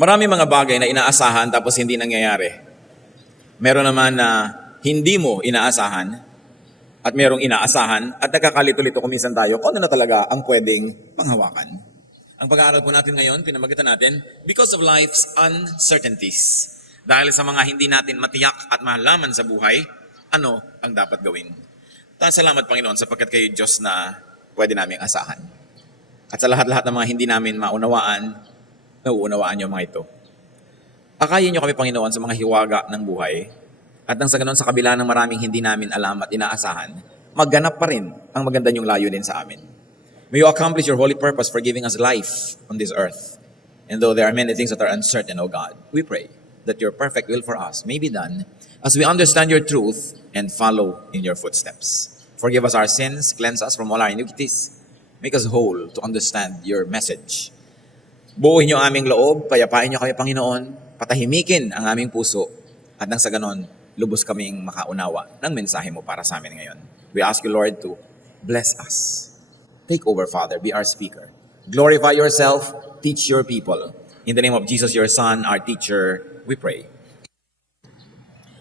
Marami mga bagay na inaasahan tapos hindi nangyayari. Meron naman na hindi mo inaasahan at merong inaasahan at nagkakalito-lito kuminsan tayo kung ano na talaga ang pwedeng panghawakan. Ang pag-aaral po natin ngayon, pinamagitan natin, because of life's uncertainties. Dahil sa mga hindi natin matiyak at mahalaman sa buhay, ano ang dapat gawin? Salamat Panginoon sapagkat kayo Diyos na pwede naming asahan. At sa lahat-lahat ng mga hindi namin maunawaan, nauunawaan niyo mga ito. Akayin niyo kami Panginoon sa mga hiwaga ng buhay at nang sa ganon sa kabila ng maraming hindi namin alam at inaasahan, magganap pa rin ang maganda niyong layunin sa amin. May you accomplish your holy purpose for giving us life on this earth. And though there are many things that are uncertain, O God, we pray that your perfect will for us may be done as we understand your truth and follow in your footsteps. Forgive us our sins, cleanse us from all our iniquities, make us whole to understand your message. Buuhin niyo aming loob, payapain niyo kami Panginoon, patahimikin ang aming puso, at nang sa ganon, lubos kaming makaunawa ng mensahe mo para sa amin ngayon. We ask you, Lord, to bless us. Take over, Father, be our speaker. Glorify yourself, teach your people. In the name of Jesus, your Son, our teacher, we pray.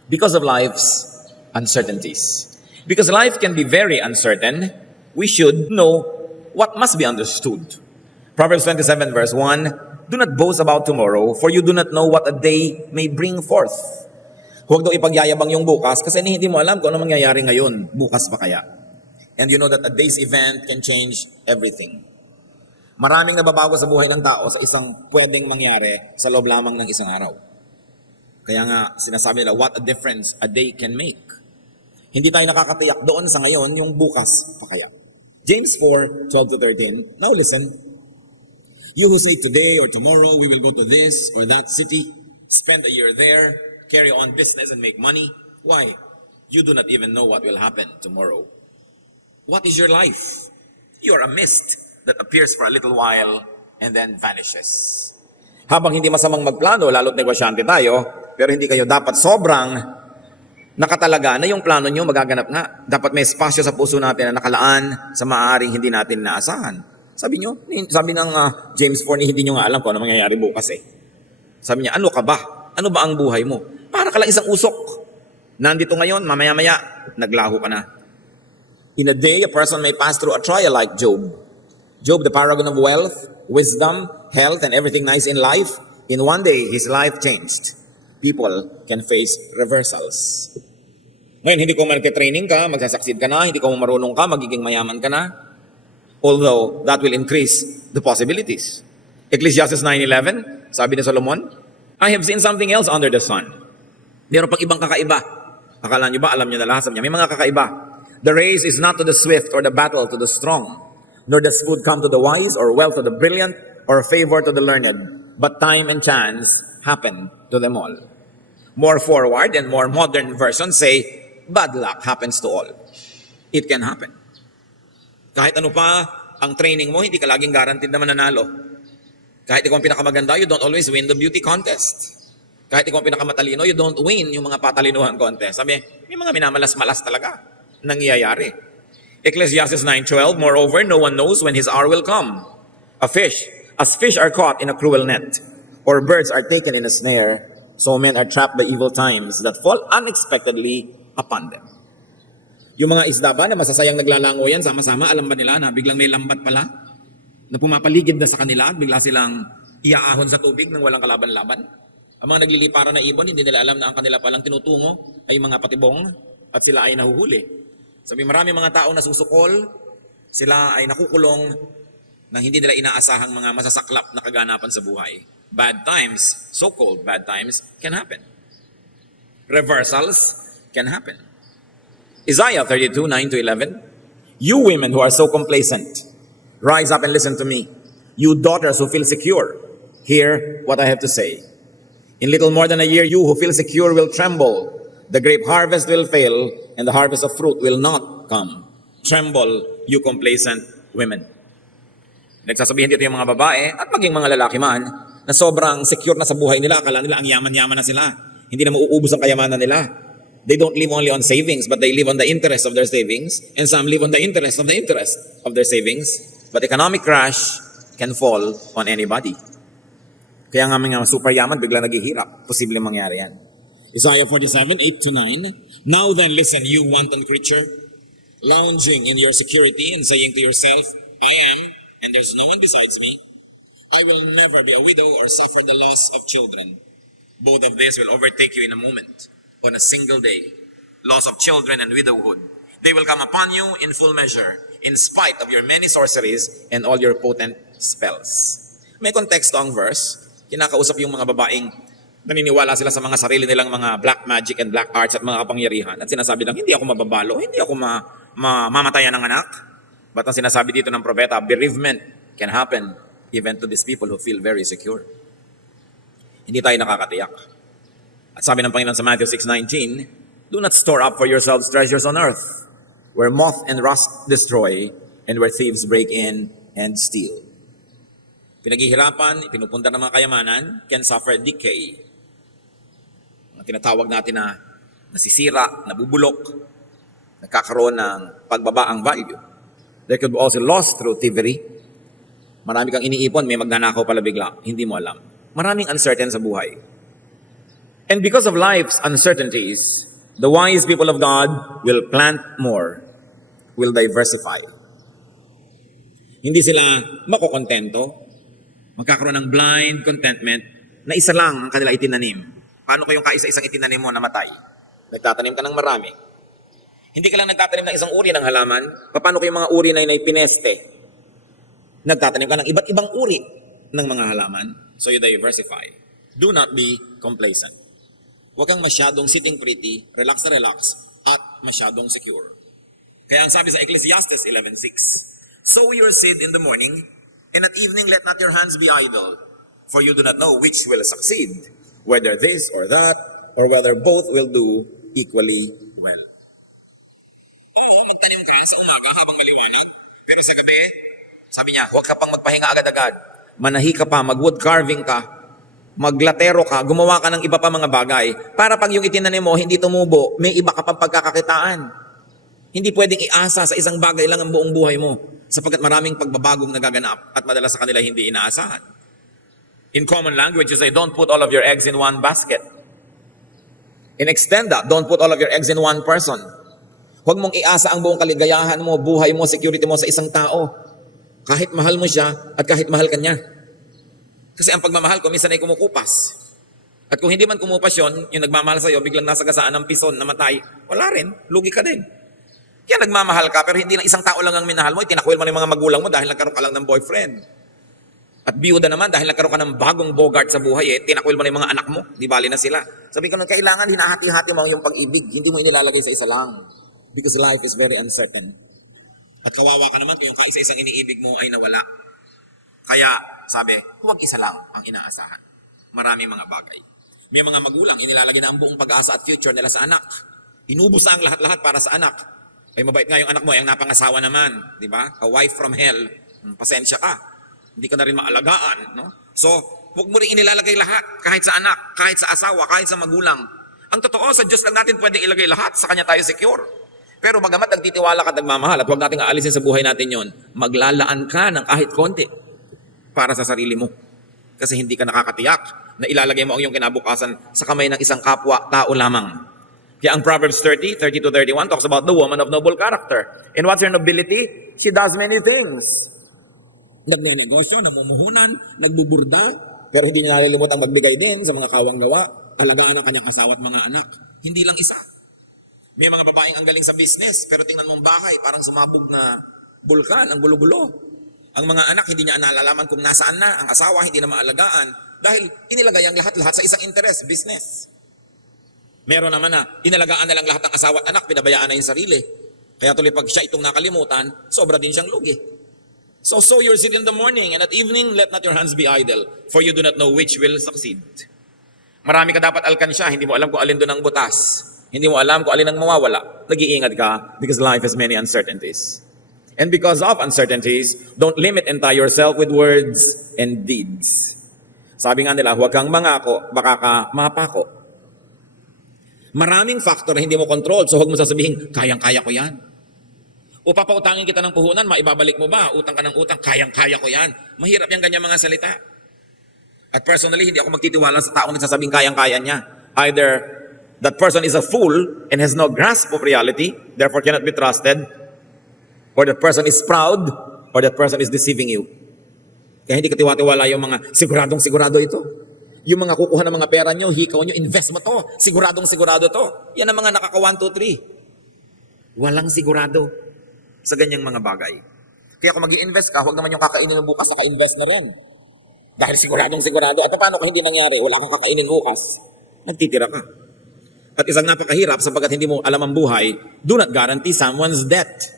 Because of life's uncertainties. Because life can be very uncertain, we should know what must be understood. Proverbs 27 verse 1, do not boast about tomorrow, for you do not know what a day may bring forth. Huwag daw ipagyayabang yung bukas kasi hindi mo alam kung ano mangyayari ngayon, bukas pa kaya. And you know that a day's event can change everything. Maraming nababago sa buhay ng tao sa isang pwedeng mangyari sa loob lamang ng isang araw. Kaya nga sinasabi nila, what a difference a day can make. Hindi tayo nakakatiyak doon sa ngayon yung bukas pa kaya. James 4:12-13, now listen. You who say today or tomorrow we will go to this or that city, spend a year there, carry on business and make money. Why? You do not even know what will happen tomorrow. What is your life? You are a mist that appears for a little while and then vanishes. Habang hindi masamang magplano, lalo't negosyante tayo, pero hindi kayo dapat sobrang nakatalaga na yung plano nyo magaganap nga. Dapat may espasyo sa puso natin na nakalaan sa maaaring hindi natin naasahan. Sabi ng James 4, hindi nyo nga alam kung ano mangyayari bukas eh. Sabi niya, ano ka ba? Ano ba ang buhay mo? Para ka lang isang usok. Nandito ngayon, mamaya-maya, naglaho ka na. In a day, a person may pass through a trial like Job. Job, the paragon of wealth, wisdom, health, and everything nice in life. In one day, his life changed. People can face reversals. Ngayon, hindi ko training ka, magsasucceed ka na, hindi ko marunong ka, magiging mayaman ka na. Although, that will increase the possibilities. Ecclesiastes 9:11, sabi ni Solomon, I have seen something else under the sun. Meron pang ibang kakaiba. Akala nyo ba, alam nyo na lahat? Sabi niya, may mga kakaiba. The race is not to the swift or the battle to the strong, nor does food come to the wise or wealth to the brilliant or favor to the learned, but time and chance happen to them all. More forward and more modern versions say, bad luck happens to all. It can happen. Kahit ano pa ang training mo, hindi ka laging guaranteed na mananalo. Kahit ikaw ang pinakamaganda, you don't always win the beauty contest. Kahit ikaw ang pinakamatalino, you don't win yung mga patalinuhan contest. Sabi, may mga minamalas-malas talaga nangyayari. Ecclesiastes 9:12, moreover, no one knows when his hour will come. As fish are caught in a cruel net, or birds are taken in a snare, so men are trapped by evil times that fall unexpectedly upon them. Yung mga isda ba na masasayang naglalango yan, sama-sama, alam ba nila na biglang may lambat pala na pumapaligid na sa kanila at bigla silang iaahon sa tubig nang walang kalaban-laban? Ang mga nagliliparan na ibon, hindi nila alam na ang kanila palang tinutungo ay mga patibong at sila ay nahuhuli. Sabi, marami mga tao na susukol, sila ay nakukulong nang hindi nila inaasahang mga masasaklap na kaganapan sa buhay. Bad times, so-called bad times, can happen. Reversals can happen. Isaiah 32:9-11, you women who are so complacent, rise up and listen to me. You daughters who feel secure, hear what I have to say. In little more than a year, you who feel secure will tremble. The grape harvest will fail, and the harvest of fruit will not come. Tremble, you complacent women. Nagsasabihin dito yung mga babae, at maging mga lalaki man, na sobrang secure na sa buhay nila, akala nila ang yaman-yaman na sila. Hindi na mauubos ang kayamanan nila. They don't live only on savings, but they live on the interest of their savings, and some live on the interest of their savings. But economic crash can fall on anybody. Kaya nga mga super yaman, bigla naghihirap. Posibleng mangyari yan. Isaiah 47, 8 to 9. Now then, listen, you wanton creature, lounging in your security and saying to yourself, I am, and there's no one besides me. I will never be a widow or suffer the loss of children. Both of these will overtake you in a moment, on a single day. Loss of children and widowhood. They will come upon you in full measure, in spite of your many sorceries and all your potent spells. May konteksto ang verse. Kinakausap yung mga babaeng naniniwala sila sa mga sarili nilang mga black magic and black arts at mga kapangyarihan. At sinasabi lang, hindi ako mababalo, hindi ako mamatayan ng anak. But ang sinasabi dito ng propeta, bereavement can happen even to these people who feel very secure. Hindi tayo nakakatiyak. At sabi ng Panginoon sa Matthew 6:19, do not store up for yourselves treasures on earth, where moth and rust destroy, and where thieves break in and steal. Pinaghihirapan, ipinupunda ng mga kayamanan, can suffer decay. Ang tinatawag natin na nasisira, nabubulok, nagkakaroon ng pagbaba ang value. There could be also loss through thievery. Marami kang iniipon, may magnanakaw pala bigla, hindi mo alam. Maraming uncertain sa buhay. And because of life's uncertainties, the wise people of God will plant more, will diversify. Hindi sila makokontento, magkakaroon ng blind contentment na isa lang ang kanila itinanim. Paano ko yung kaisa-isang itinanim mo namatay? Nagtatanim ka ng marami. Hindi ka lang nagtatanim ng isang uri ng halaman. Paano ko yung mga uri na yun ay pineste? Nagtatanim ka ng iba't ibang uri ng mga halaman. So you diversify. Do not be complacent. Huwag kang masyadong sitting pretty, relax na relax, at masyadong secure. Kaya ang sabi sa Ecclesiastes 11:6, sow your seed in the morning, and at evening let not your hands be idle, for you do not know which will succeed, whether this or that, or whether both will do equally well. Oo, magtanim ka sa umaga habang maliwanag, pero sa gabi, sabi niya, huwag ka pang magpahinga agad-agad. Manahi ka pa, mag-wood carving ka, maglatero ka, gumawa ka ng iba pa mga bagay, para pag yung itinanim mo, hindi tumubo, may iba ka pang pagkakakitaan. Hindi pwedeng iasa sa isang bagay lang ang buong buhay mo, sapagkat maraming pagbabagong nagaganap at madalas sa kanila hindi inaasahan. In common language, you say, don't put all of your eggs in one basket. In extenda, don't put all of your eggs in one person. Huwag mong iasa ang buong kaligayahan mo, buhay mo, security mo sa isang tao. Kahit mahal mo siya at kahit mahal ka niya. Kasi ang pagmamahal ko, minsan ay kumukupas. At kung hindi man kumupas yun, yung nagmamahal sa'yo, biglang nasagasaan ng pison, namatay, wala rin, lugi ka din. Kaya nagmamahal ka, pero hindi lang isang tao lang ang minahal mo, itinakwil mo ng mga magulang mo dahil nagkaroon ka lang ng boyfriend. At biyuda naman, dahil nagkaroon ka ng bagong bogart sa buhay, tinakwil mo ng mga anak mo, di bali na sila. Sabi ko, kailangan hinahati-hati mo yung pag-ibig, hindi mo inilalagay sa isa lang. Because life is very uncertain. At kawawa ka naman kung yung kaisa-isang iniibig mo ay nawala. Kaya, sabi, huwag isa lang ang inaasahan. Maraming mga bagay. May mga magulang, inilalagay na ang buong pag-asa at future nila sa anak. Inubos na ang lahat-lahat para sa anak. Ay mabait nga yung anak mo, ay ang napangasawa naman, di ba? A wife from hell. Pasensya ka. Hindi ka na rin maalagaan, no? So, huwag mo rin inilalagay lahat, kahit sa anak, kahit sa asawa, kahit sa magulang. Ang totoo, sa Diyos lang natin pwedeng ilagay lahat, sa Kanya tayo secure. Pero bagamat nagtitiwala ka at nagmamahal, at huwag natin aalisin sa buhay natin yon, maglalaan ka ng kahit konti para sa sarili mo. Kasi hindi ka nakakatiyak na ilalagay mo ang iyong kinabukasan sa kamay ng isang kapwa tao lamang. Kaya ang Proverbs 30:30-31 talks about the woman of noble character. And what's her nobility? She does many things. Nagnenegosyo, namumuhunan, nagbuburda, pero hindi niya nalilimutang magbigay din sa mga kawang gawa, alagaan ang kanyang asawa at mga anak. Hindi lang isa. May mga babaeng ang galing sa business, pero tingnan mong bahay, parang sumabog na bulkan, ang gulo-gulo. Ang mga anak, hindi niya nalalaman kung nasaan na, ang asawa, hindi na maalagaan, dahil inilagay ang lahat-lahat sa isang interest, business. Meron naman na, inalagaan na lang lahat ng asawa at anak, pinabayaan na yung sarili. Kaya tuloy pag siya itong nakalimutan, sobra din siyang lugi. So sow your seed in the morning, and at evening, let not your hands be idle, for you do not know which will succeed. Marami ka dapat alkansya, hindi mo alam kung alin doon ang butas. Hindi mo alam kung alin ang mawawala. Nag-iingat ka because life has many uncertainties. And because of uncertainties, don't limit and tie yourself with words and deeds. Sabi nga nila, huwag kang mangako, baka ka mapako. Maraming factor na hindi mo control, so huwag mo sasabihin, kayang-kaya ko yan. O papautangin kita ng puhunan, maibabalik mo ba? Utang ka ng utang, kayang-kaya ko yan. Mahirap yung ganyan mga salita. At personally, hindi ako magtitiwala sa taong nagsasabing kayang-kaya niya. Either that person is a fool and has no grasp of reality, therefore cannot be trusted, or that person is proud, or that person is deceiving you. Kaya hindi katiwa-tiwala yung mga siguradong sigurado ito. Yung mga kukuha ng mga pera nyo, hikaw nyo, invest mo to. Siguradong sigurado to. Yan ang mga nakaka 1, 2, 3. Walang sigurado sa ganyang mga bagay. Kaya kung mag-i-invest ka, huwag naman yung kakainin mo bukas, naka-invest na rin. Dahil siguradong sigurado. At paano kung hindi nangyari? Wala kang kakainin bukas. Nagtitira ka. At isang napakahirap sapagkat hindi mo alam ang buhay, do not guarantee someone's debt.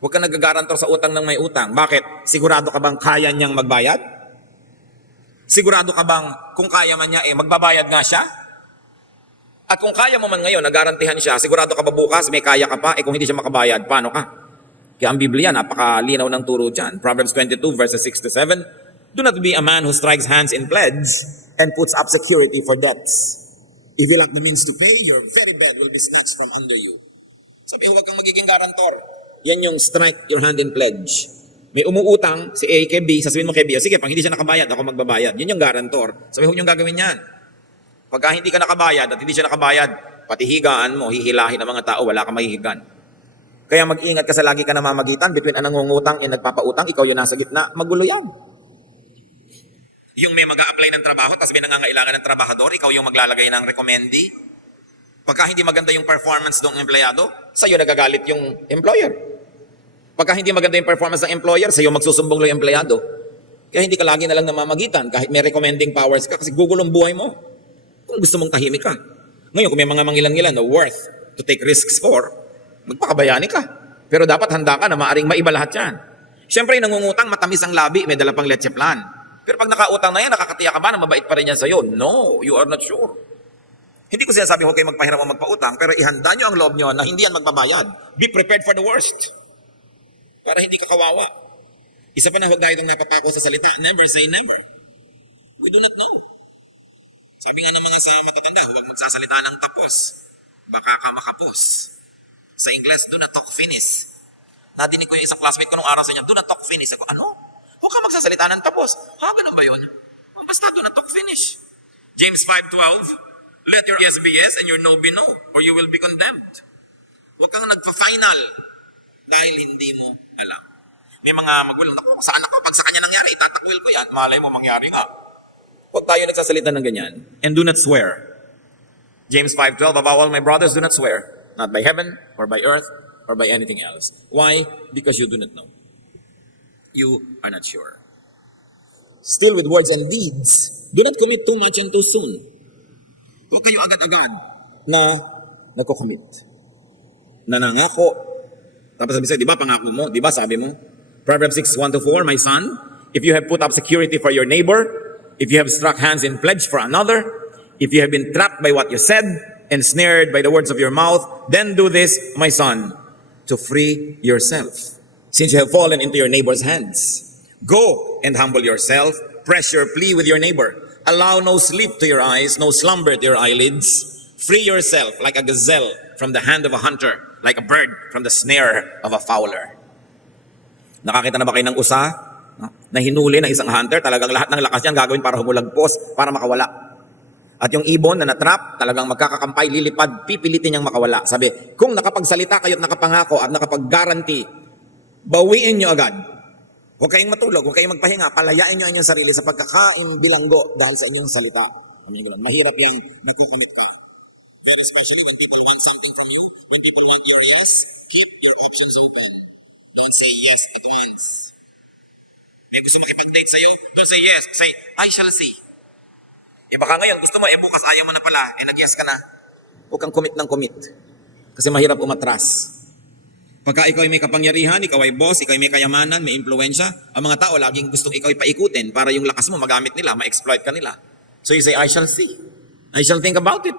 Huwag ka nag-garantor sa utang ng may utang. Bakit? Sigurado ka bang kaya niyang magbayad? Sigurado ka bang kung kaya man niya, magbabayad nga siya? At kung kaya mo man ngayon, nagarantihan siya, sigurado ka ba bukas, may kaya ka pa? Kung hindi siya makabayad, paano ka? Kaya ang Biblia, napakalinaw ng turo dyan. Proverbs 22 verses 6 to 7, do not be a man who strikes hands in pledge and puts up security for debts. If you lack the means to pay, your very bed will be snatched from under you. Sabi, huwag kang magiging garantor. Yan yung strike your hand in pledge. May umuutang si A kay B, sasabihin mo kay B, sige, pag hindi siya nakabayad, ako magbabayad. Yun yung garantor. Sabi, huwag niyong gagawin yan. Pagka hindi ka nakabayad at hindi siya nakabayad, pati higaan mo, hihilahin ng mga tao, wala kang mahihigan. Kaya mag-ingat ka sa lagi ka namamagitan between ang nangungutang and nagpapautang, ikaw yung nasa gitna, magulo yan. Yung may mag-a-apply ng trabaho, tapos may nangangailangan ng trabahador, ikaw yung maglalagay ng recommendee. Pagka hindi maganda yung performance ng empleyado, sa'yo nagagalit yung employer. Pagka hindi maganda yung performance ng employer, sa'yo magsusumbong yung empleyado. Kaya hindi ka lagi na lang namamagitan kahit may recommending powers ka kasi gugulong buhay mo. Kung gusto mong tahimik ka. Ngayon, kung may mga mangilan-ngilan na worth to take risks for, magpakabayani ka. Pero dapat handa ka na maaring maiba lahat yan. Siyempre, nangungutang, matamis ang labi, may dala pang leche plan. Pero pag nakautang na yan, nakakatiya ka ba na mabait pa rin yan sa'yo? No, you are not sure. Hindi ko sinasabi huwag kayo magpahiram o magpautang, pero ihanda nyo ang loob nyo na hindi yan magbabayad. Be prepared for the worst. Para hindi ka kawawa. Isa pa na huwag tayo itong napapako sa salita. Never say never. We do not know. Sabi nga ng mga sa matatanda, huwag magsasalita ng tapos. Baka ka makapos. Sa Ingles, do not talk finish. Nadinig ko yung isang classmate ko nung araw sa inyo, do not talk finish. Ako, ano? Huwag ka magsasalita ng tapos. Ha, ganun ba yun? Basta do not talk finish. James 5:12, let your yes be yes and your no be no, or you will be condemned. Huwag kang nagpa-final dahil hindi mo alam. May mga magulang, naku, saan ako? Pag sa kanya nangyari, itatakwil ko yan. Malay mo, mangyari nga. Huwag tayo nagsasalita ng ganyan. And do not swear. James 5:12, above all, my brothers, do not swear. Not by heaven, or by earth, or by anything else. Why? Because you do not know. You are not sure. Still with words and deeds, do not commit too much and too soon. Huwag kayo agad-agad na nagko-commit. Nanangako. Tapos sabi sa'yo, di ba pangako mo? Di ba sabi mo? Proverbs 6:1-4, my son, if you have put up security for your neighbor, if you have struck hands in pledge for another, if you have been trapped by what you said, and snared by the words of your mouth, then do this, my son, to free yourself. Since you have fallen into your neighbor's hands, go and humble yourself, press your plea with your neighbor. Allow no sleep to your eyes, no slumber to your eyelids. Free yourself like a gazelle from the hand of a hunter, like a bird from the snare of a fowler. Nakakita na ba kayo ng usa na hinuli ng isang hunter? Talagang lahat ng lakas niyan gagawin para humulagpos, para makawala. At yung ibon na natrap, talagang magkakakampay, lilipad, pipilitin niyang makawala. Sabi, kung nakapagsalita kayo at nakapangako at nakapag-guarantee, bawiin nyo agad. Huwag kayong matulog, huwag kayong magpahinga, palayain nyo ang inyong sarili sa pagkakaing bilanggo dahil sa inyong salita. Mahirap yung nagkukumit ka. Very especially when people want something from you. When people want your yes, keep your options open. Don't say yes at once. May gusto makipag-date sa'yo, don't say yes. Say, I shall see. Baka ngayon gusto mo, bukas ayaw mo na pala, nag-yes ka na. Huwag kang commit ng commit. Kasi mahirap umatras. Pagka ikaw ay may kapangyarihan, ikaw ay boss, ikaw ay may kayamanan, may impluensya, ang mga tao laging gustong ikaw ay paikutin para yung lakas mo magamit nila, ma-exploit ka nila. So you say, I shall see. I shall think about it.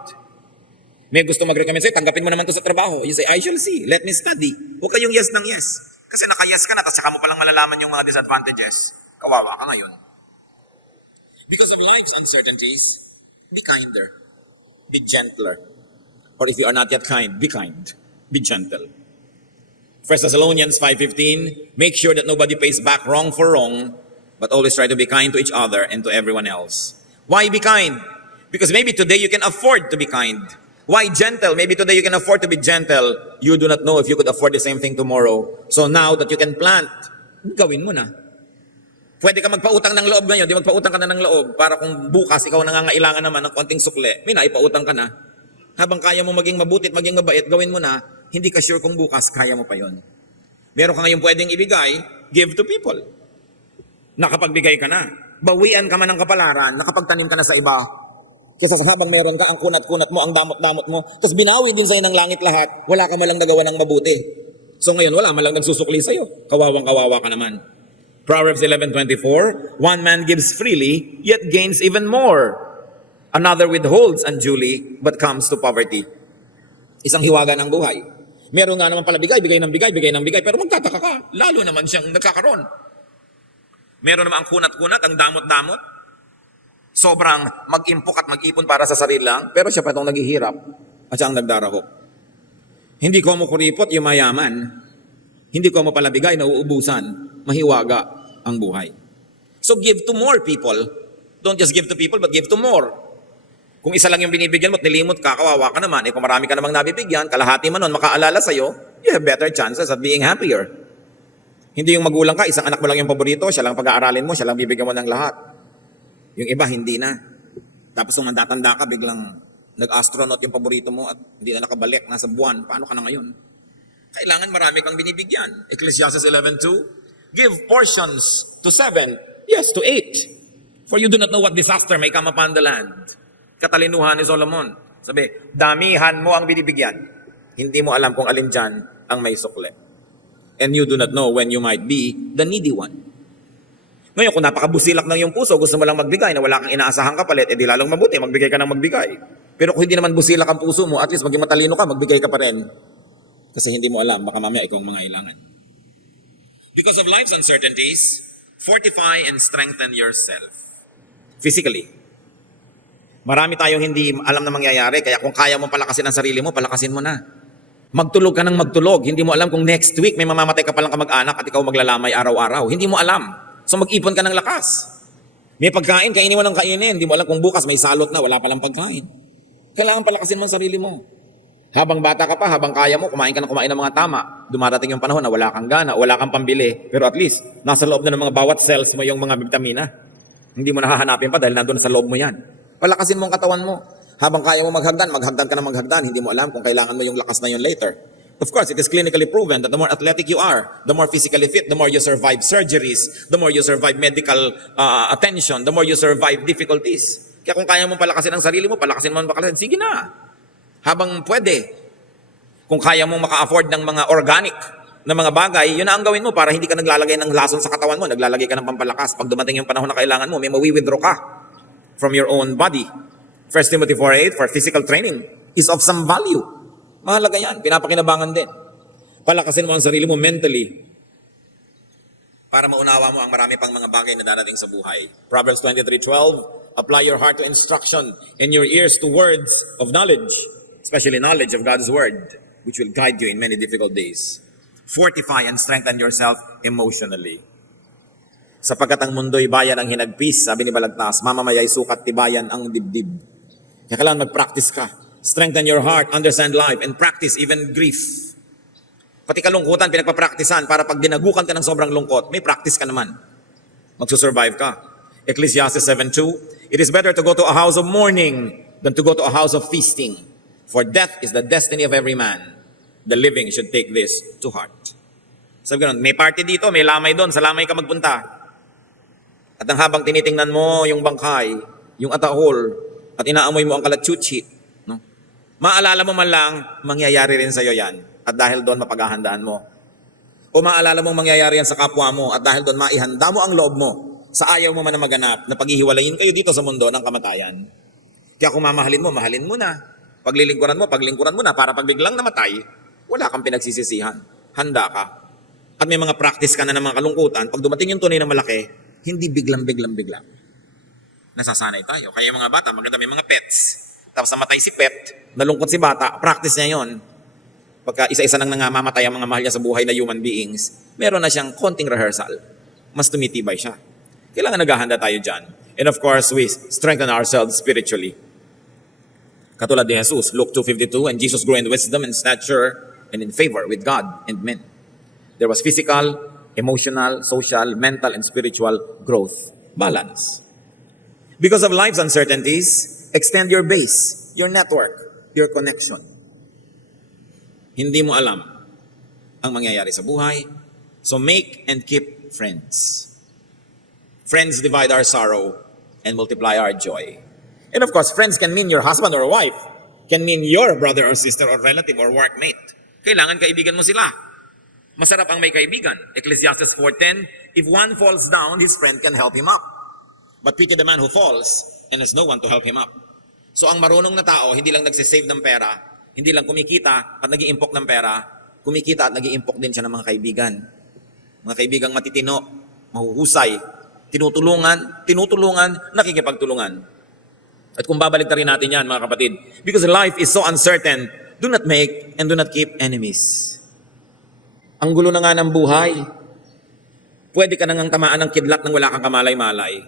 May gusto mag-recommend sa'yo, tanggapin mo naman to sa trabaho. You say, I shall see. Let me study. Huwag kayong yes ng yes. Kasi naka-yes ka na, tapos saka mo palang malalaman yung mga disadvantages. Kawawa ka ngayon. Because of life's uncertainties, be kinder. Be gentler. Or if you are not yet kind, be kind. Be gentle. 1 Thessalonians 5:15, make sure that nobody pays back wrong for wrong, but but always try to be kind to each other and to everyone else. Why be kind? Because maybe today you can afford to be kind. Why gentle? Maybe today you can afford to be gentle. You do not know if you could afford the same thing tomorrow. So now that you can plant, gawin mo na. Pwede ka magpautang ng loob ngayon, di magpautang ka na ng loob para kung bukas ikaw nangangailangan naman ng konting sukli, may naipautang ka na. Habang kaya mo maging mabuti at maging mabait, gawin mo na, hindi ka sure kung bukas kaya mo pa yon. Meron ka ngayon pwedeng ibigay, give to people. Nakapagbigay ka na. Bawian ka man ng kapalaran, nakapagtanim ka na sa iba. Kasi sa habang meron ka, ang kunat-kunat mo, ang damot-damot mo, tapos binawi din sa'yo ng langit lahat, wala ka malang nagawa ng mabuti. So ngayon, wala malang nagsusukli sa'yo. Kawawang-kawawa ka naman. Proverbs 11:24, one man gives freely, yet gains even more. Another withholds unduly, but comes to poverty. Isang hiwaga ng buhay. Meron nga naman pala bigay ng bigay, pero magtataka ka, lalo naman siyang nagkakaroon. Meron naman ang kunat-kunat, ang damot-damot. Sobrang mag-impok at mag-ipon para sa sarili lang, pero siya pa itong naghihirap at siya ang nagdarahok. Hindi ko mo kuripot yung mayaman. Hindi ko mo pala bigay, nauubusan. Mahiwaga ang buhay. So give to more people. Don't just give to people, but give to more. Kung isa lang yung binibigyan mo at nilimot ka, kawawa ka naman. Kung marami ka namang nabibigyan, kalahati man nun, makaalala sa'yo, you have better chances at being happier. Hindi yung magulang ka, isang anak mo lang yung paborito, siya lang pag-aaralin mo, siya lang bibigyan mo ng lahat. Yung iba, hindi na. Tapos kung mandatanda ka, biglang nag-astronaut yung paborito mo at hindi na nakabalik, nasa buwan, paano ka na ngayon? Kailangan marami kang binibigyan. Ecclesiastes 11:2, give portions to 7, yes, to 8. For you do not know what disaster may come upon the land. Katalinuhan ni Solomon. Sabi, damihan mo ang binibigyan. Hindi mo alam kung alin dyan ang may sukle. And you do not know when you might be the needy one. Ngayon, kung napakabusilak ng iyong puso, gusto mo lang magbigay na wala kang inaasahang kapalit, edi lalong mabuti, magbigay ka ng magbigay. Pero kung hindi naman busilak ang puso mo, at least maging matalino ka, magbigay ka pa rin. Kasi hindi mo alam, baka mamaya ikaw ang mangailangan. Because of life's uncertainties, fortify and strengthen yourself. Physically. Marami tayong hindi alam na mangyayari, kaya kung kaya mo palakasin ang sarili mo, palakasin mo na. Magtulog ka ng magtulog. Hindi mo alam kung next week may mamamatay ka palang kamag-anak at ikaw maglalamay araw-araw. Hindi mo alam. So mag-ipon ka ng lakas. May pagkain, kainin mo ng kainin. Hindi mo alam kung bukas may salot na, wala palang pagkain. Kailangan palakasin mo ang sarili mo. Habang bata ka pa, habang kaya mo, kumain ka ng kumain ng mga tama. Dumarating yung panahon na wala kang gana, wala kang pambili. Pero at least, nasa loob na ng mga bawat cells mo yung mga vitamina. Hindi mo nahahanapin pa dahil nandun sa loob mo yan. Palakasin mo ang katawan mo. Habang kaya mo maghagdan ka na maghagdan. Hindi mo alam kung kailangan mo yung lakas na yun later. Of course, it is clinically proven that the more athletic you are, the more physically fit, the more you survive surgeries, the more you survive medical attention, the more you survive difficulties. Kaya kung kaya mo palakasin ang sarili mo, palakasin mo ang palakasin, sige na. Habang pwede. Kung kaya mong maka-afford ng mga organic na mga bagay, yun na ang gawin mo para hindi ka naglalagay ng lason sa katawan mo, naglalagay ka ng pampalakas. Pag dumating yung panahon na kailangan mo, may mawi-withdraw ka from your own body. 1 Timothy 4:8, for physical training is of some value. Mahalaga yan, pinapakinabangan din. Palakasin mo ang sarili mo mentally para maunawa mo ang marami pang mga bagay na darating sa buhay. Proverbs 23:12, apply your heart to instruction and your ears to words of knowledge, especially knowledge of God's word, which will guide you in many difficult days. Fortify and strengthen yourself emotionally. Sapagkat ang mundo'y bayan ang hinagpis, sabi ni Balagtas, mamamaya'y sukat tibayan ang dibdib. Kaya kailangan mag-practice ka. Strengthen your heart, understand life, and practice even grief. Pati kalungkutan, pinagpapraktisan para pag dinagukan ka ng sobrang lungkot, may practice ka naman. Magsusurvive ka. Ecclesiastes 7:2, it is better to go to a house of mourning than to go to a house of feasting. For death is the destiny of every man. The living should take this to heart. Sabi ganun, may party dito, may lamay doon, sa lamay ka magpunta. At ang habang tinitingnan mo yung bangkay, yung atahol, at inaamoy mo ang kalatsutsi, no? Maalala mo man lang, mangyayari rin sa'yo yan. At dahil doon mapaghahandaan mo. O maalala mong mangyayari yan sa kapwa mo, at dahil doon maihanda mo ang loob mo, sa ayaw mo man na maganap, na paghihiwalayin kayo dito sa mundo ng kamatayan. Kaya kung mamahalin mo, mahalin mo na. Paglilingkuran mo na, para pag biglang namatay, wala kang pinagsisisihan. Handa ka. At may mga practice ka na ng mga kalungkutan, pag dumating yung tunay na malaki, hindi biglang. Nasasanay tayo. Kaya yung mga bata, maganda may mga pets. Tapos namatay si pet, nalungkot si bata, practice niya yon. Pagka isa-isa nang nangamatay ang mga mahal niya sa buhay na human beings, meron na siyang konting rehearsal. Mas tumitibay siya. Kailangan naghahanda tayo dyan. And of course, we strengthen ourselves spiritually. Katulad ni Jesus, Luke 2:52, and Jesus grew in wisdom and stature and in favor with God and men. There was physical, emotional, social, mental, and spiritual growth. Balance. Because of life's uncertainties, extend your base, your network, your connection. Hindi mo alam ang mangyayari sa buhay, so make and keep friends. Friends divide our sorrow and multiply our joy. And of course, friends can mean your husband or wife, can mean your brother or sister or relative or workmate. Kailangan kaibigan mo sila. Masarap ang may kaibigan. Ecclesiastes 4:10, if one falls down, his friend can help him up. But pity the man who falls and has no one to help him up. So ang marunong na tao, hindi lang nagsisave ng pera, hindi lang kumikita at nag-iimpok ng pera, kumikita at nag-iimpok din siya ng mga kaibigan. Mga kaibigang matitino, mahuhusay, tinutulungan, nakikipagtulungan. At kung babalik rin natin yan, mga kapatid, because life is so uncertain, do not make and do not keep enemies. Ang gulo na nga ng buhay. Pwede ka nang tamaan ng kidlat nang wala kang kamalay-malay.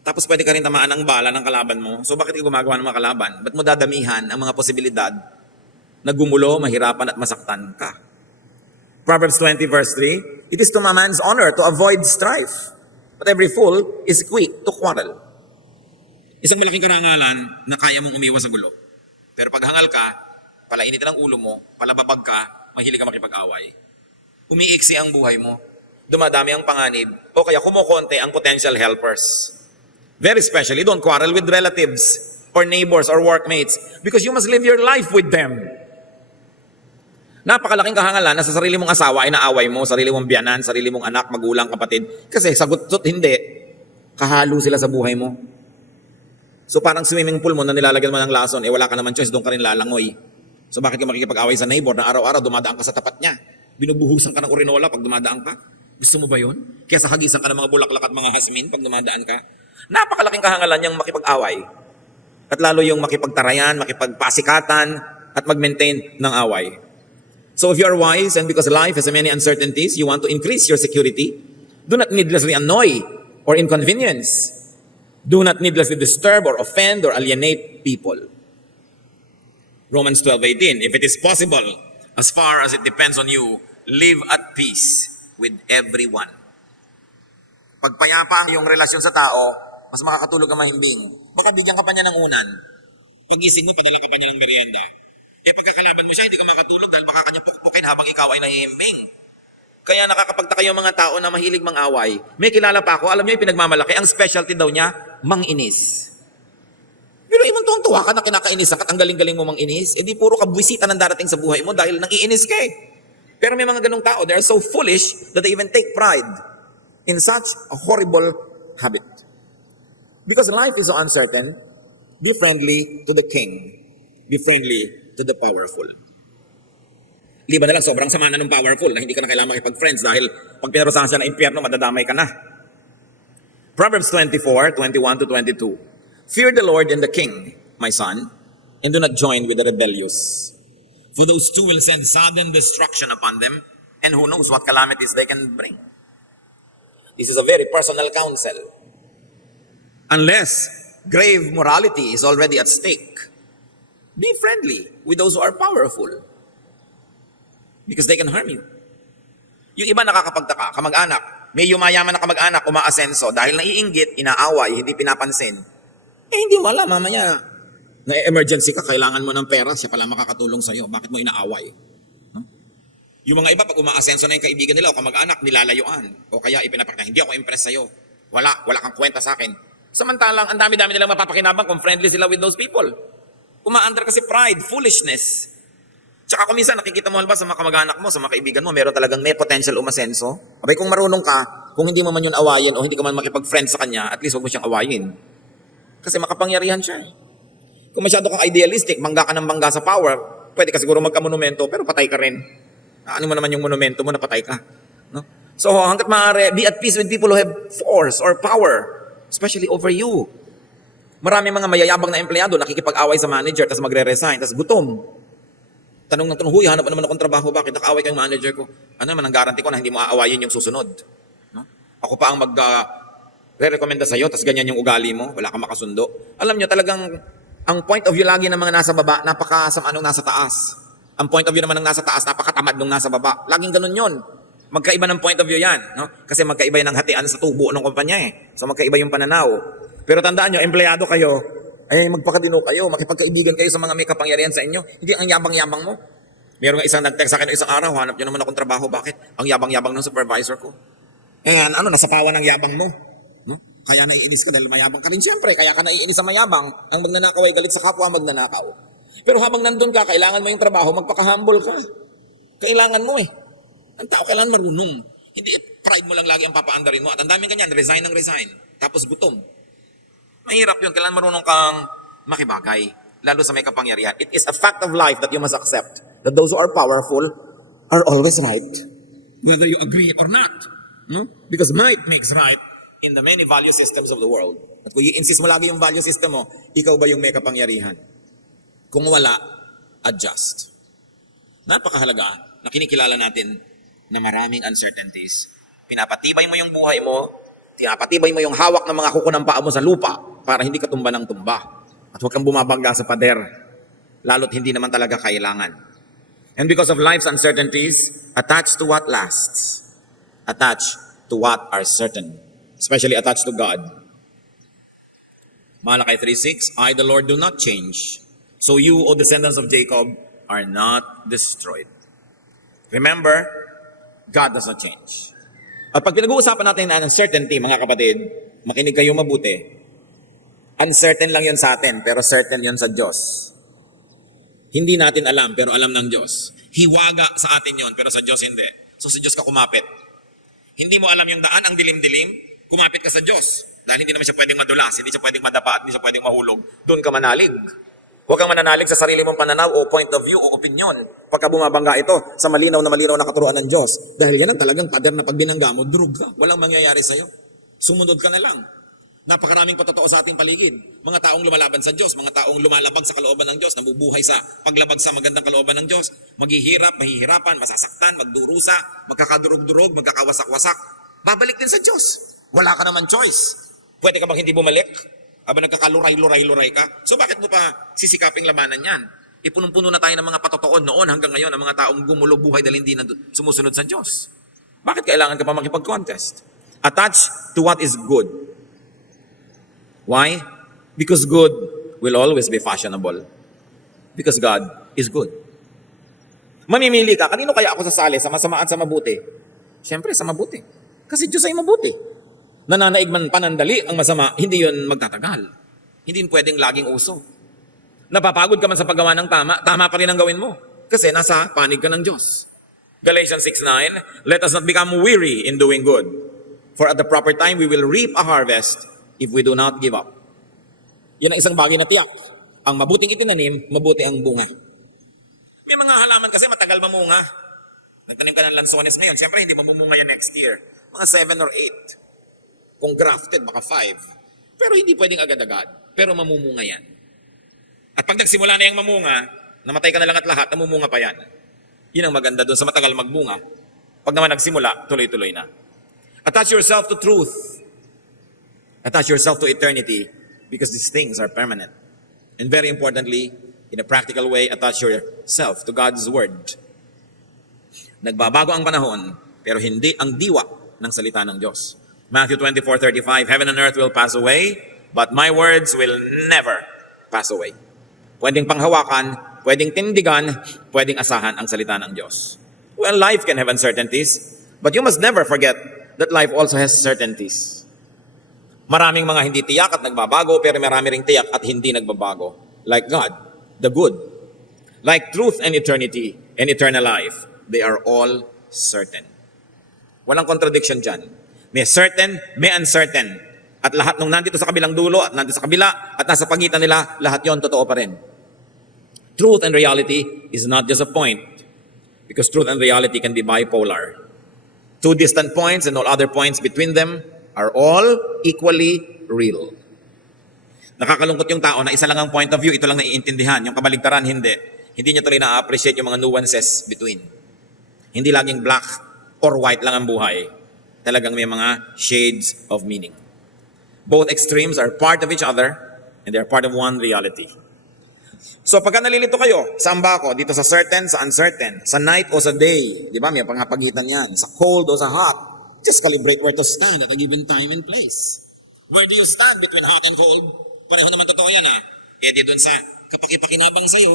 Tapos pwede ka rin tamaan ng bala ng kalaban mo. So bakit ka gumagawa ng mga kalaban? Ba't mo dadamihan ang mga posibilidad na gumulo, mahirapan at masaktan ka? Proverbs 20 verse 3, it is to a man's honor to avoid strife, but every fool is quick to quarrel. Isang malaking karangalan na kaya mong umiwas sa gulo. Pero pag hangal ka, palainitin ang ulo mo, palababag ka, mahilig ka makipag-away. Umiiksi ang buhay mo, dumadami ang panganib, o kaya kumukonte ang potential helpers. Very especially, don't quarrel with relatives or neighbors or workmates because you must live your life with them. Napakalaking kahangalan na sa sarili mong asawa ay naaway mo, sarili mong biyanan, sarili mong anak, magulang, kapatid. Kasi sagot-tot hindi, kahalo sila sa buhay mo. So parang swimming pool mo na nilalagyan mo ng lason, wala ka naman choice, doon ka rin lalangoy. So bakit ka makikipag-away sa neighbor na araw-araw dumadaan ka sa tapat niya? Binubuhusan ka ng urinola pag dumadaan ka? Gusto mo ba yun? Kaya sa hagisan ka ng mga bulaklak at mga hasmin pag dumadaan ka? Napakalaking kahangalan niyang makipag-away. At lalo yung makipagtarayan, makipagpasikatan, at mag-maintain ng away. So if you are wise and because life has many uncertainties, you want to increase your security, do not needlessly annoy or inconvenience. Do not needlessly disturb or offend or alienate people. Romans 12:18, if it is possible, as far as it depends on you, live at peace with everyone. Pagpayapa ang iyong relasyon sa tao, mas makakatulog ka mahimbing. Baka bigyan ka pa niya ng unan. Pag-isig mo, padala ka pa niya ng merienda. Pagkakalaban mo siya, hindi ka makatulog dahil baka kanya pukpukin habang ikaw ay nahihimbing. Kaya nakakapagtaka yung mga tao na mahilig mang-away. May kilala pa ako, alam niyo yung pinagmamalaki, ang specialty daw niya, mang-inis. Pero imong tuwang-tuwa ka na kinakainis ka at ang galing-galing mo mang-inis, di puro kabwisita ng darating sa buhay mo dahil nang-iinis ka eh. Pero may mga ganong tao, they are so foolish that they even take pride in such a horrible habit. Because life is so uncertain, be friendly to the king. Be friendly to the powerful. Liban na lang, sobrang sama na ng powerful na hindi ka na kailangan makipag-friends dahil pag pinarusahan siya ng impyerno, madadamay ka na. Proverbs 24:21-22. Fear the Lord and the king, my son, and do not join with the rebellious. For those two will send sudden destruction upon them, and who knows what calamities they can bring. This is a very personal counsel. Unless grave morality is already at stake, be friendly with those who are powerful. Because they can harm you. Yung iba nakakapagtaka, kamag-anak, may yumayaman na kamag-anak, umaasenso, dahil naiinggit, inaaway, hindi pinapansin. Hindi mo alam, mamaya, na-emergency ka, kailangan mo ng pera, siya pala makakatulong sa'yo. Bakit mo inaaway? Huh? Yung mga iba, pag umaasenso na yung kaibigan nila o kamag-anak, nilalayuan. O kaya ipinapakita, hindi ako impress sa'yo. Wala kang kwenta sa akin. Samantalang, ang dami-dami nilang mapapakinabang kung friendly sila with those people. Umaandar kasi pride, foolishness. Tsaka kung minsan nakikita mo halba sa mga kamag-anak mo, sa mga kaibigan mo, meron talagang may potential umasenso. Abay kung marunong ka, kung hindi mo man yun awayin o hindi ka man makipag-friend sa kanya, at least huwag mo siyang awayin. Kasi makapangyarihan siya eh. Kung masyado kang idealistic, mangga ka ng mangga sa power, pwede ka siguro magka-monumento, pero patay ka rin. Ano mo naman yung monumento mo na patay ka? No? So hanggat maaari, be at peace with people who have force or power, especially over you. Marami mga mayayabang na empleyado nakikipag-away sa manager, tapos magre-resign, tapos gutom. Tanong ng tanong, huy, hanap naman akong trabaho, bakit nakaaway kang manager ko? Ano naman ang guarantee ko na hindi mo aawayin yung susunod? No? Ako pa ang re-recommenda sa'yo, tapos ganyan yung ugali mo, wala kang makasundo. Alam nyo, talagang ang point of view lagi ng mga nasa baba, napakasama nung nasa taas. Ang point of view naman ng nasa taas, napakatamad nung nasa baba. Laging ganun yun. Magkaiba ng point of view yan. No? Kasi magkaiba yung hatian sa tubo ng kumpanya eh. So magkaiba yung pananaw. Pero tandaan nyo, empleyado kayo, ay magpakadino kayo, makipagkaibigan kayo sa mga may kapangyarihan sa inyo. Hindi ang yabang-yabang mo. Meron nga isang nag-text sa akin isang araw, hanap nyo naman akong trabaho, bakit? Ang yabang-yabang ng supervisor ko. Ayan, nasapawan ng yabang mo. No? Kaya naiinis ka dahil mayabang ka rin siyempre, kaya ka naiinis sa mayabang. Ang magnanakaw ay galit sa kapwa magnanakaw. Pero habang nandun ka, kailangan mo yung trabaho, magpaka-humble ka. Kailangan mo eh. Ang tao kailangan marunong. Hindi pride mo lang lagi ang papaandarin mo. At ang daming ganyan, resign ng resign. Tapos gutom. Mahirap yun. Kailangan marunong kang makibagay. Lalo sa may kapangyarihan. It is a fact of life that you must accept. That those who are powerful are always right. Whether you agree or not. No? Because might makes right in the many value systems of the world. At kung i-insist mo lagi yung value system mo, ikaw ba yung may kapangyarihan? Kung wala, adjust. Napakahalaga na kinikilala natin na maraming uncertainties. Pinapatibay mo yung buhay mo, pinapatibay mo yung hawak ng mga kuko ng paa mo sa lupa para hindi ka tumba ng tumba. At huwag kang bumabangga sa pader, lalo't hindi naman talaga kailangan. And because of life's uncertainties, attached to what lasts, attached to what are certain, especially attached to God. Malachi 3:6, I, the Lord, do not change. So you, O descendants of Jacob, are not destroyed. Remember, God does not change. At pag pinag-uusapan natin ang uncertainty, mga kapatid, makinig kayo mabuti. Uncertain lang yun sa atin, pero certain yun sa Diyos. Hindi natin alam, pero alam ng Diyos. Hiwaga sa atin yun, pero sa Diyos hindi. So sa Diyos ka kumapit. Hindi mo alam yung daan, ang dilim-dilim, kumapit ka sa Diyos. Dahil hindi naman siya pwedeng madulas, hindi siya pwedeng madapa, hindi siya pwedeng mahulog. Doon ka manalig. Huwag kang mananalig sa sarili mong pananaw o point of view o opinion. Pagka bumabangga ito sa malinaw na katuruan ng Diyos. Dahil yan ang talagang pader na pag binangga mo, durog ka. Walang mangyayari sa'yo. Sumunod ka na lang. Napakaraming patotoo sa ating paligid. Mga taong lumalaban sa Diyos, mga taong lumalabag sa kalooban ng Diyos, nabubuhay sa paglabag sa magandang kalooban ng Diyos, maghihirap, mahihirapan, masasaktan, magdurusa, magkakadurog-durog, magkakawasak-wasak. Babalik din sa Diyos. Wala ka naman choice. Pwede ka bang hindi bumalik? Habang nagkakaluray-luray-luray ka? So bakit mo pa sisikaping labanan yan? Ipunong-puno na tayo ng mga patotoon noon hanggang ngayon ng mga taong gumulo buhay dahil hindi na sumusunod sa Diyos. Bakit kailangan ka pa makipag-contest? Attach to what is good. Why? Because good will always be fashionable. Because God is good. Mamimili ka, kanino kaya ako sasali? Sa masama at sa mabuti? Siyempre, sa mabuti. Kasi Diyos ay mabuti. Nananaig man panandali ang masama, hindi yun magtatagal. Hindi yun pwedeng laging uso. Napapagod ka man sa paggawa ng tama, tama pa rin ang gawin mo. Kasi nasa panig ka ng Diyos. Galatians 6:9, let us not become weary in doing good. For at the proper time, we will reap a harvest if we do not give up. Yan ang isang bagay na tiyak. Ang mabuting itinanim, mabuti ang bunga. May mga halaman kasi matagal mamunga. Nagtanim ka ng lansones ngayon, siyempre hindi mamumunga yan next year. Mga 7 or 8. Kung grafted, baka 5. Pero hindi pwedeng agad-agad. Pero mamumunga yan. At pag nagsimula na yung mamunga, namatay ka na lang at lahat, namumunga pa yan. Yun ang maganda doon sa matagal magbunga. Pag naman nagsimula, tuloy-tuloy na. Attach yourself to truth. Attach yourself to eternity because these things are permanent. And very importantly, in a practical way, attach yourself to God's Word. Nagbabago ang panahon, pero hindi ang diwa ng salita ng Diyos. Matthew 24:35, heaven and earth will pass away, but my words will never pass away. Pwedeng panghawakan, pwedeng tindigan, pwedeng asahan ang salita ng Diyos. Well, life can have uncertainties, but you must never forget that life also has certainties. Maraming mga hindi tiyak at nagbabago, pero marami ring tiyak at hindi nagbabago. Like God, the good. Like truth and eternity and eternal life, they are all certain. Walang contradiction dyan. May certain, may uncertain. At lahat nung nandito sa kabilang dulo at nandito sa kabila at nasa pagitan nila, lahat yon totoo pa rin. Truth and reality is not just a point because truth and reality can be bipolar. Two distant points and all other points between them are all equally real. Nakakalungkot yung tao na isa lang ang point of view, ito lang naiintindihan. Yung kabaligtaran, hindi. Hindi niya tuloy na-appreciate yung mga nuances between. Hindi laging black or white lang ang buhay. Talagang may mga shades of meaning. Both extremes are part of each other and they are part of one reality. So pagka nalilito kayo, saan ba ako? Dito sa certain, sa uncertain, sa night o sa day. Di ba? May pangapagitan yan. Sa cold o sa hot. Just calibrate where to stand at a given time and place. Where do you stand between hot and cold? Pareho naman totoo yan ha. Eh di doon sa kapakipakinabang sa'yo,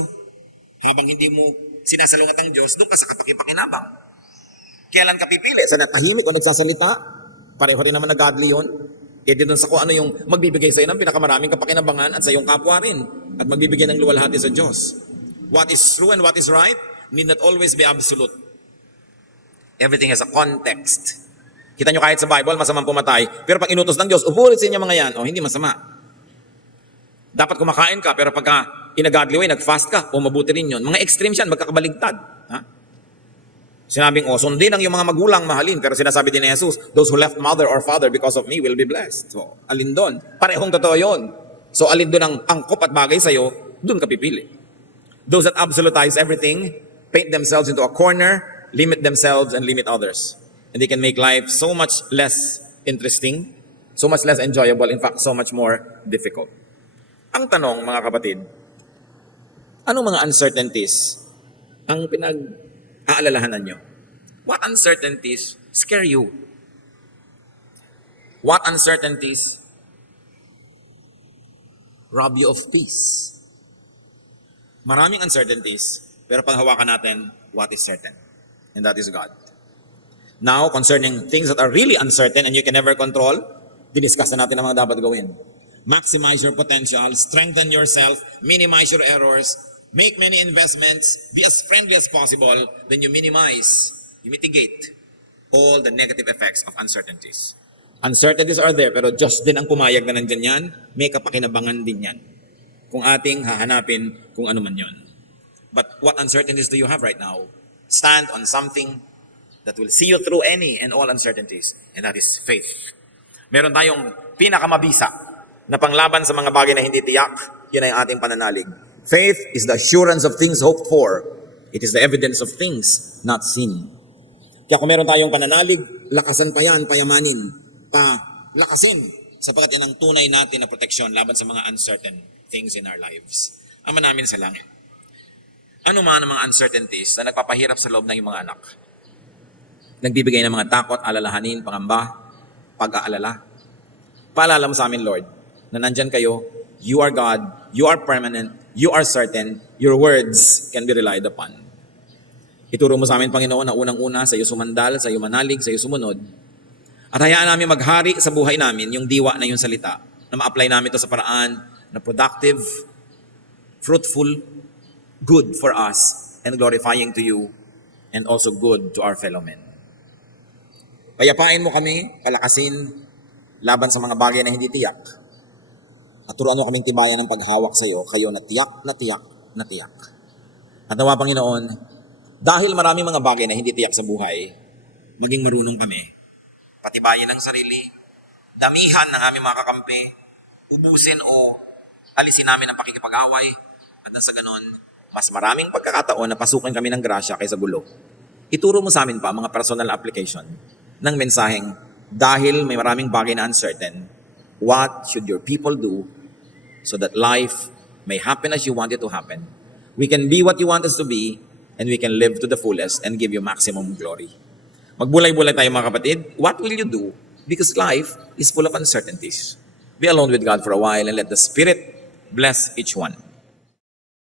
habang hindi mo sinasalungat ang Diyos, doon ka sa kapakipakinabang. Kailan ka pipili? Sa natahimik o nagsasalita? Pareho rin naman na godly yun. Eh di doon sa kung ano yung magbibigay sa'yo ng pinakamaraming kapakinabangan at sa iyong kapwa rin. At magbibigay ng luwalhati sa Diyos. What is true and what is right need not always be absolute. Everything has a context. Kita nyo kahit sa Bible, masamang pumatay. Pero pag inutos ng Diyos, upulit sa inyo mga yan. O, hindi masama. Dapat kumakain ka, pero pagka in a godly way, nag-fast ka, o mabuti rin yun. Mga extremes yan, magkakabaligtad. Ha? Sinabing, sundin ang yung mga magulang, mahalin. Pero sinasabi din ni Jesus, those who left mother or father because of me will be blessed. So, alin doon? Parehong totoo yun. So, alin doon ang angkop at bagay sa'yo, doon ka pipili. Those that absolutize everything, paint themselves into a corner, limit themselves and limit others. And they can make life so much less interesting, so much less enjoyable, in fact, so much more difficult. Ang tanong, mga kapatid, anong mga uncertainties ang pinag-aalalahanan nyo? What uncertainties scare you? What uncertainties rob you of peace? Maraming uncertainties, pero panghawakan natin what is certain. And that is God. Now, concerning things that are really uncertain and you can never control, diniscuss na natin ang mga dapat gawin. Maximize your potential, strengthen yourself, minimize your errors, make many investments, be as friendly as possible, then you minimize, you mitigate all the negative effects of uncertainties. Uncertainties are there, pero Diyos din ang pumayag na nandyan yan, may kapakinabangan din yan. Kung ating hahanapin kung ano man yun. But what uncertainties do you have right now? Stand on something that will see you through any and all uncertainties, and that is faith. Meron tayong pinakamabisa na panglaban sa mga bagay na hindi tiyak, yun ay ating pananalig. Faith is the assurance of things hoped for. It is the evidence of things not seen. Kaya kung meron tayong pananalig, lakasan pa yan, payamanin, lakasin, sapagkat yan ang tunay natin na proteksyon laban sa mga uncertain things in our lives. Ama namin sa langit. Ano man ang mga uncertainties na nagpapahirap sa loob ng iyong mga anak? Nagbibigay ng mga takot, alalahanin, pangamba, pag-aalala. Paalala mo sa amin, Lord, na nandyan kayo, you are God, you are permanent, you are certain, your words can be relied upon. Ituro mo sa amin, Panginoon, na unang-una sa iyo sumandal, sa iyo manalig, sa iyo sumunod. At hayaan namin maghari sa buhay namin yung diwa na yung salita, na ma-apply namin ito sa paraan na productive, fruitful, good for us, and glorifying to you, and also good to our fellow men. Payapain mo kami, palakasin, laban sa mga bagay na hindi tiyak. At turuan mo kaming tibayan ng paghawak sa iyo, kayo na tiyak, na tiyak, na tiyak. At nawa, Panginoon, dahil maraming mga bagay na hindi tiyak sa buhay, maging marunong kami. Patibayin ang sarili, damihan ng aming mga kakampi, ubusin o alisin namin ang pakikipag-away, at nang sa ganon, mas maraming pagkakataon na pasukin kami ng grasya kaysa gulo. Ituro mo sa amin pa mga personal application ng mensaheng, dahil may maraming bagay na uncertain, what should your people do so that life may happen as you want it to happen? We can be what you want us to be, and we can live to the fullest and give you maximum glory. Magbulay-bulay tayo mga kapatid. What will you do? Because life is full of uncertainties. Be alone with God for a while and let the Spirit bless each one.